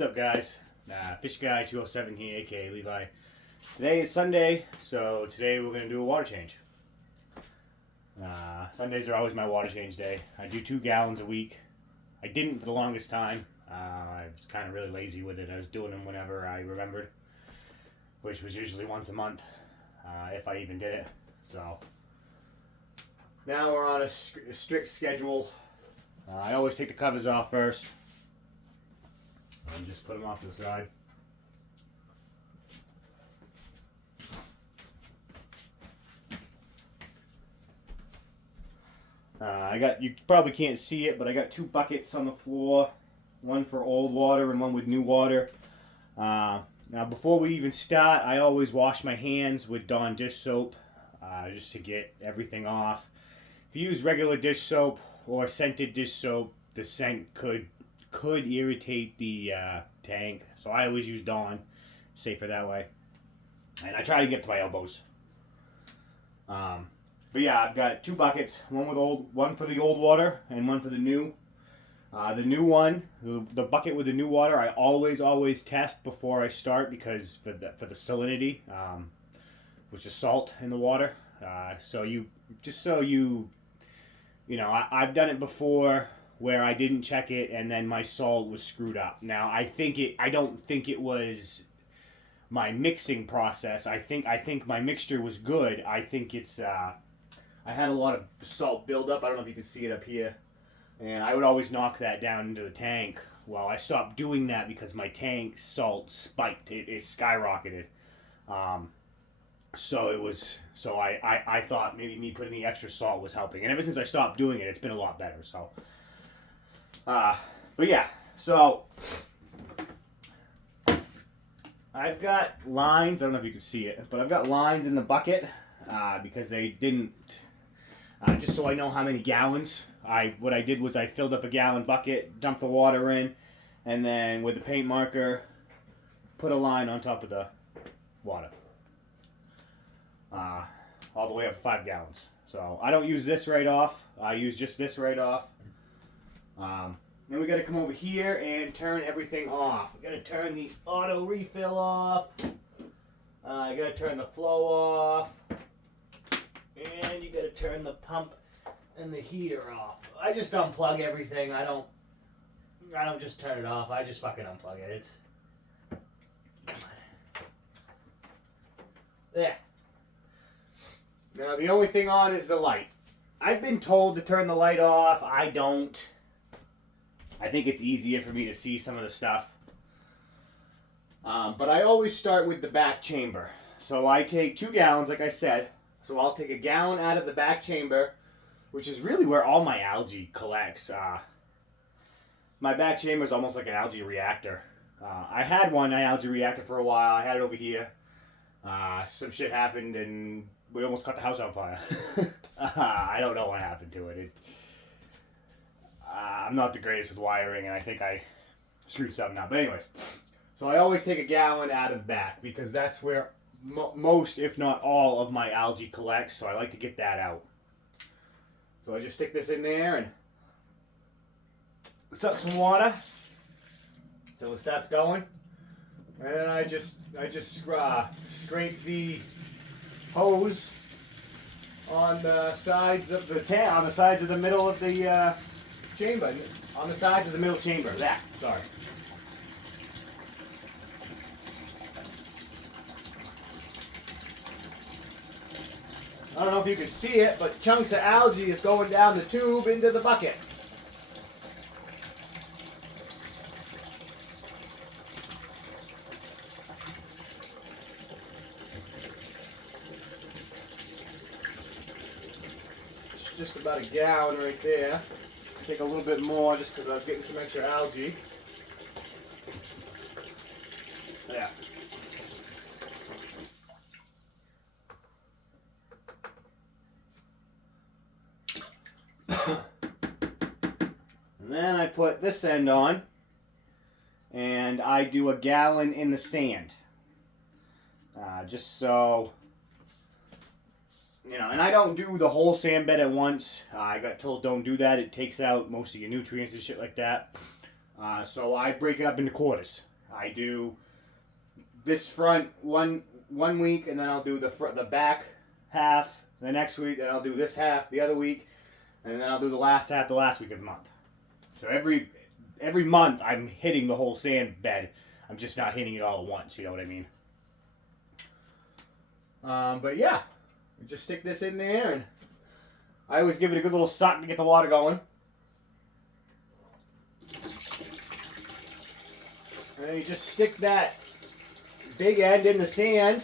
What's up, guys? Fish Guy 207 here, aka Levi. Today is Sunday, so today we're going to do a water change. Sundays are always my water change day. I do 2 gallons a week. I didn't for the longest time. I was kind of really lazy with it. I was doing them whenever I remembered, which was usually once a month, if I even did it. So now we're on a strict schedule. I always take the covers off first and just put them off to the side. You probably can't see it, but I got 2 buckets on the floor, one for old water and one with new water. Now before we even start, I always wash my hands with Dawn dish soap, just to get everything off. If you use regular dish soap or scented dish soap, the scent could irritate the tank, so I always use Dawn, safer that way. And I try to get to my elbows. But yeah, I've got 2 buckets, one for the old water and one for the new. The new one, the bucket with the new water, I always test before I start because for the salinity, which is salt in the water. I've done it before where I didn't check it and then my salt was screwed up. Now I don't think it was my mixing process. I think my mixture was good. I think it's I had a lot of salt buildup. I don't know if you can see it up here. And I would always knock that down into the tank. Well, I stopped doing that because my tank salt spiked. It skyrocketed. So I thought maybe me putting the extra salt was helping. And ever since I stopped doing it, it's been a lot better. So, but yeah. So I've got lines. I don't know if you can see it, but I've got lines in the bucket because they didn't. Just so I know how many gallons. What I did was I filled up a gallon bucket, dumped the water in, and then with the paint marker, put a line on top of the water. All the way up to 5 gallons. So I don't use this right off. I use just this right off. Then we got to come over here and turn everything off. We got to turn the auto refill off. I got to turn the flow off. And you got to turn the pump and the heater off. I just unplug everything. I don't just turn it off. I just fucking unplug it. There. Now the only thing on is the light. I've been told to turn the light off. I don't. I think it's easier for me to see some of the stuff. But I always start with the back chamber. So I take 2 gallons, like I said. So I'll take a gallon out of the back chamber, which is really where all my algae collects. My back chamber is almost like an algae reactor. I had an algae reactor for a while. I had it over here. Some shit happened and we almost caught the house on fire. I don't know what happened to it. I'm not the greatest with wiring, and I think I screwed something up. But anyways, so I always take a gallon out of the back because that's where most, if not all, of my algae collects. So I like to get that out. So I just stick this in there and suck some water until it starts going, and then I just scrape the hose on the sides of the middle of the chamber, on the sides of the middle chamber. Sorry. I don't know if you can see it, but chunks of algae is going down the tube into the bucket. It's just about a gallon right there. Take a little bit more just because I was getting some extra algae. Yeah. And then I put this end on, and I do a gallon in the sand. Just so, and I don't do the whole sand bed at once. I got told don't do that. It takes out most of your nutrients and shit like that. So I break it up into quarters. I do this front one week, and then I'll do the back half the next week, and I'll do this half the other week, and then I'll do the last half the last week of the month. So every month I'm hitting the whole sand bed. I'm just not hitting it all at once. You know what I mean? But yeah, just stick this in there, and I always give it a good little suck to get the water going. And then you just stick that big end in the sand.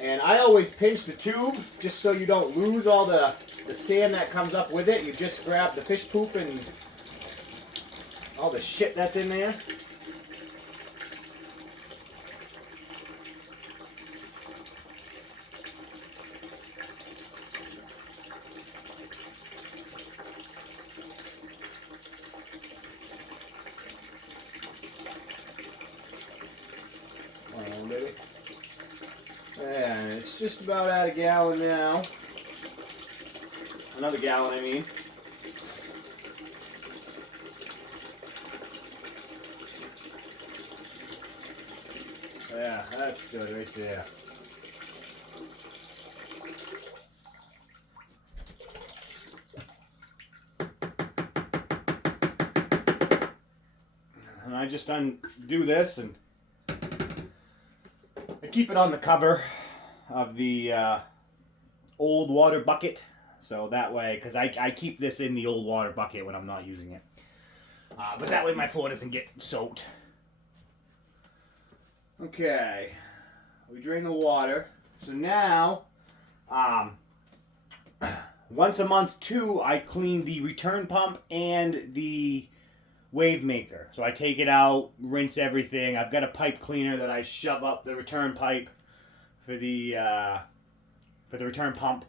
And I always pinch the tube just so you don't lose all the sand that comes up with it. You just grab the fish poop and all the shit that's in there. And it's just about at a gallon now. Another gallon, I mean. Yeah, that's good right there. And I just undo this and I keep it on the cover of the old water bucket, so that way, because I keep this in the old water bucket when I'm not using it, but that way my floor doesn't get soaked. Okay, we drain the water, so now once a month too I clean the return pump and the wave maker. So I take it out, rinse everything. I've got a pipe cleaner that I shove up the return pipe for the return pump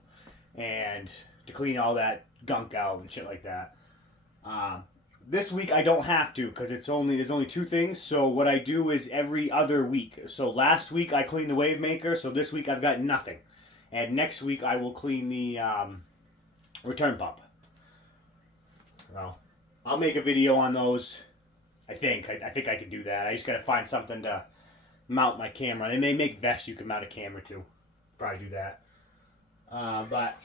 and to clean all that gunk out and shit like that. This week I don't have to because there's only two things. So what I do is every other week. So last week I cleaned the wave maker. So this week I've got nothing, and next week I will clean the return pump. Well, I'll make a video on those. I think I can do that. I just gotta find something to mount my camera. They may make vests you can mount a camera to. Probably do that. But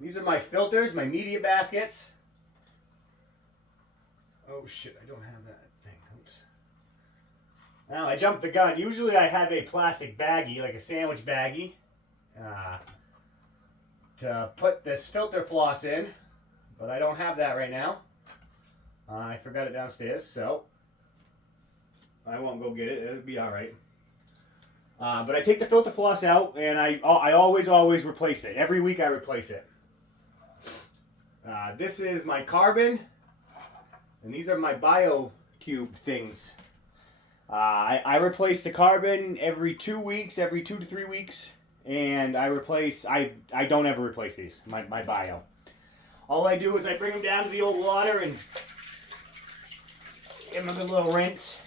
these are my filters, my media baskets. Oh shit, I don't have that thing. Oops. Now I jumped the gun. Usually I have a plastic baggie, like a sandwich baggie, to put this filter floss in. But I don't have that right now. I forgot it downstairs, so I won't go get it. It'll be all right. But I take the filter floss out, and I always replace it. Every week I replace it. This is my carbon, and these are my BioCube things. I replace the carbon every 2 weeks, every 2 to 3 weeks, and I don't ever replace these, my bio. All I do is I bring them down to the old water and give them a good little rinse.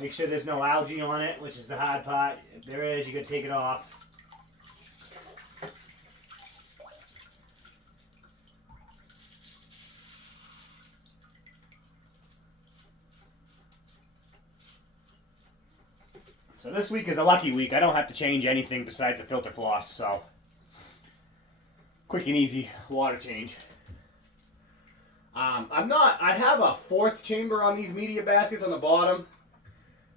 Make sure there's no algae on it, which is the hard part. If there is, you can take it off. So this week is a lucky week. I don't have to change anything besides the filter floss, so quick and easy water change. I have a fourth chamber on these media baskets on the bottom,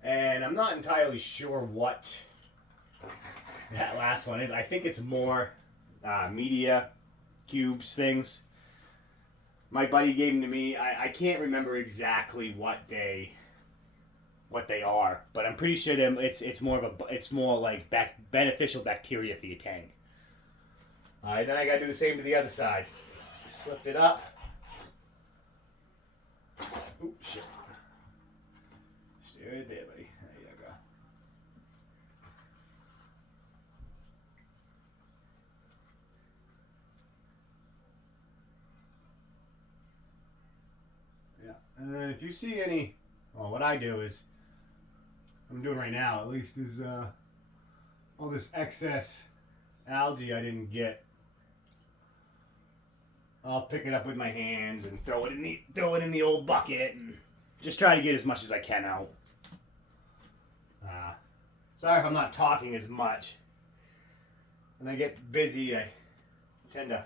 and I'm not entirely sure what that last one is. I think it's more media cubes things. My buddy gave them to me. I can't remember exactly what they are, but I'm pretty sure it's more like beneficial bacteria for your tank. Alright, then I gotta do the same to the other side. Just lift it up. Oop, shit. Stay right there, buddy. There you go. Yeah, and then if you see any, well, what I do is, I'm doing right now, at least, is all this excess algae I didn't get. I'll pick it up with my hands and throw it in the old bucket and just try to get as much as I can out. Sorry if I'm not talking as much. When I get busy, I tend to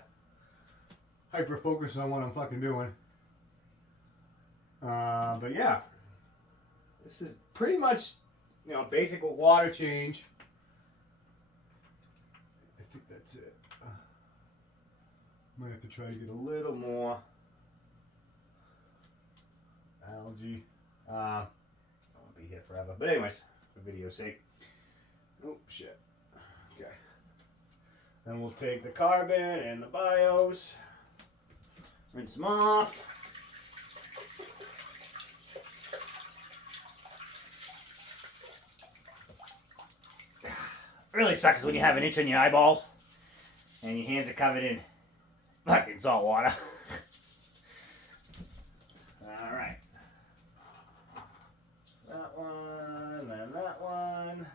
hyper focus on what I'm fucking doing. But yeah, this is pretty much, basic water change. I think that's it. Might have to try to get a little more algae. I'll be here forever. But anyways, for video's sake. Oh, shit. Okay. Then we'll take the carbon and the bios. Rinse them off. It really sucks when you have an itch on your eyeball and your hands are covered in fucking salt water. Alright. That one, then that one.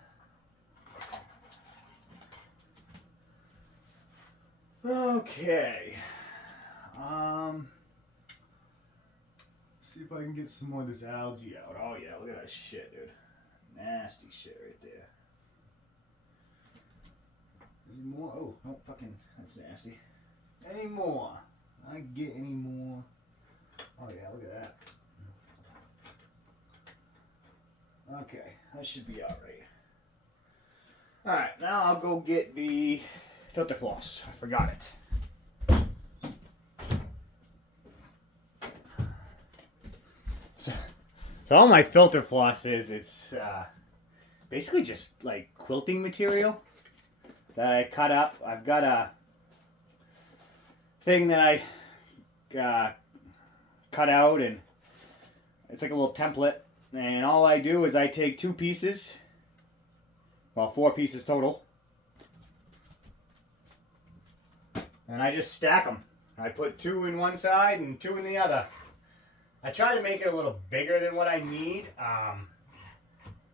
Okay. See if I can get some more of this algae out. Oh yeah, look at that shit, dude. Nasty shit right there. Any more? Oh, no, fucking, that's nasty. Any more? I get any more? Oh yeah, look at that. Okay, that should be alright. Alright, now I'll go get the filter floss. I forgot it. So all my filter floss is, it's basically just like quilting material that I cut up. I've got a thing that I cut out, and it's like a little template, and all I do is I take 2 pieces, well 4 pieces total, and I just stack them. I put 2 in one side and 2 in the other. I try to make it a little bigger than what I need.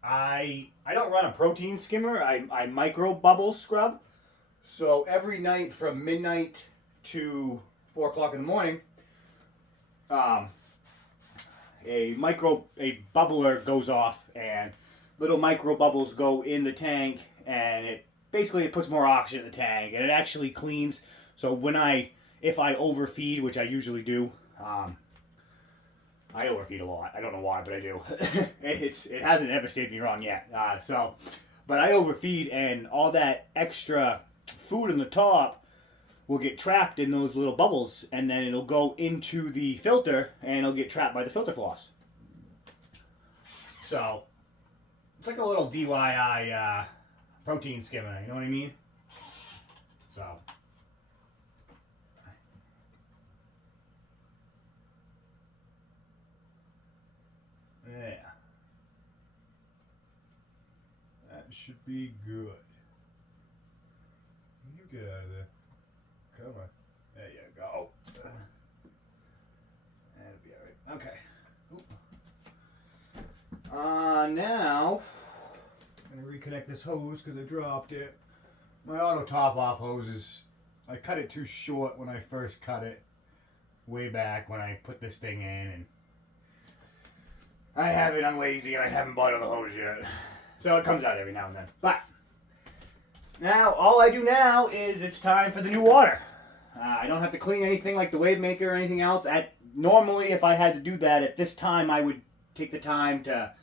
I don't run a protein skimmer. I micro bubble scrub. So every night from midnight to 4 o'clock in the morning, a bubbler goes off, and little micro bubbles go in the tank, and it puts more oxygen in the tank, and it actually cleans. So if I overfeed, which I usually do, I overfeed a lot. I don't know why, but I do. It hasn't ever saved me wrong yet. But I overfeed, and all that extra food on the top will get trapped in those little bubbles, and then it'll go into the filter, and it'll get trapped by the filter floss. So it's like a little DIY protein skimmer. You know what I mean? So. Yeah. That should be good. You get out of there. Come on. There you go. That'll be alright. Okay. Now, I'm going to reconnect this hose because I dropped it. My auto top off hoses, I cut it too short when I first cut it. Way back when I put this thing in, and I'm lazy and I haven't bought the hose yet. So it comes out every now and then. But now all I do now is it's time for the new water. I don't have to clean anything like the Wave Maker or anything else. Normally, if I had to do that at this time, I would take the time to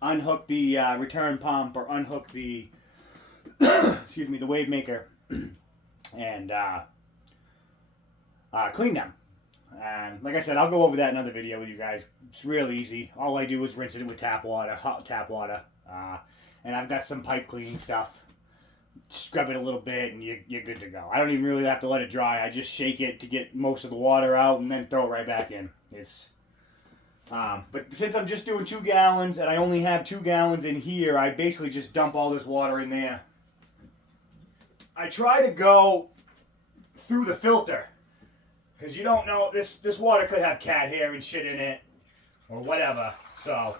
unhook the return pump or unhook the the Wave Maker and clean them. And like I said, I'll go over that in another video with you guys. It's real easy. All I do is rinse it with tap water, hot tap water. And I've got some pipe cleaning stuff. Scrub it a little bit and you're good to go. I don't even really have to let it dry. I just shake it to get most of the water out and then throw it right back in. But since I'm just doing 2 gallons and I only have 2 gallons in here, I basically just dump all this water in there. I try to go through the filter. Because you don't know, this water could have cat hair and shit in it, or whatever. So,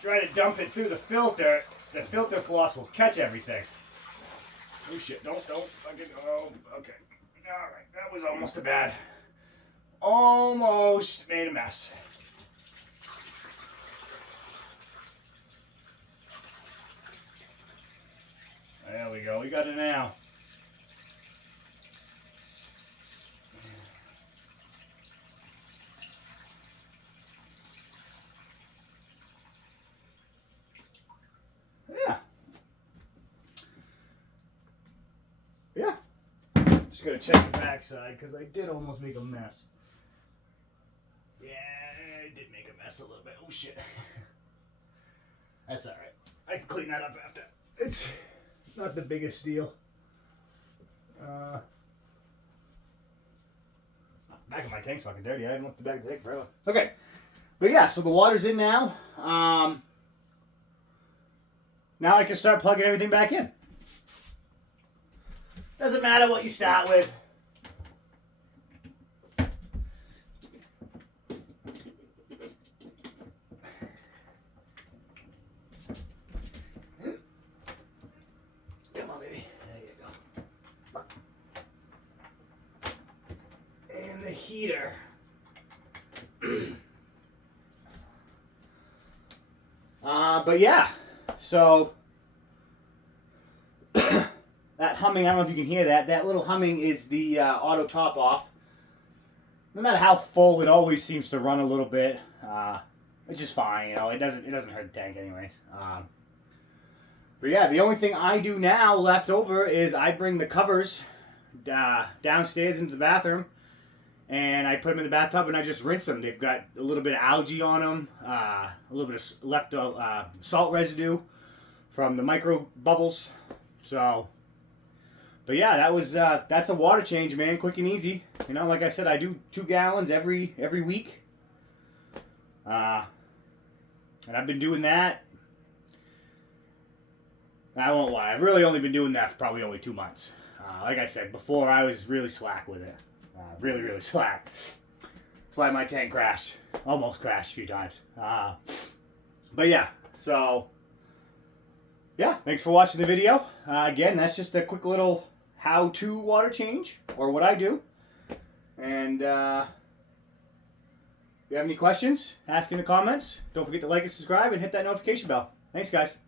try to dump it through the filter floss will catch everything. Oh shit, don't, fucking, oh, okay. Alright, that was almost a bad. Almost made a mess. There we go, we got it now. Yeah. Yeah. Just gotta check the backside because I did almost make a mess. Yeah, I did make a mess a little bit. Oh shit. That's alright. I can clean that up after. It's not the biggest deal. Back of my tank's fucking dirty. I haven't looked at the back of the tank forever. Okay. But yeah, so the water's in now. Now I can start plugging everything back in. Doesn't matter what you start with. Come on, baby. There you go. And the heater. But yeah, so that humming, I don't know if you can hear that. That little humming is the auto top off. No matter how full, it always seems to run a little bit, which is fine. You know, it doesn't hurt the tank anyways. But yeah, the only thing I do now left over is I bring the covers downstairs into the bathroom, and I put them in the bathtub and I just rinse them. They've got a little bit of algae on them, a little bit of left salt residue from the micro bubbles. So, but yeah, that's a water change, man, quick and easy. You know, like I said, I do 2 gallons every week, and I've been doing that. I won't lie, I've really only been doing that for probably only 2 months. Like I said before, I was really slack with it. Really slack. That's why my tank crashed. Almost crashed a few times. But yeah, so yeah, thanks for watching the video. Again, that's just a quick little how-to water change, or what I do. And if you have any questions, ask in the comments. Don't forget to like and subscribe and hit that notification bell. Thanks, guys.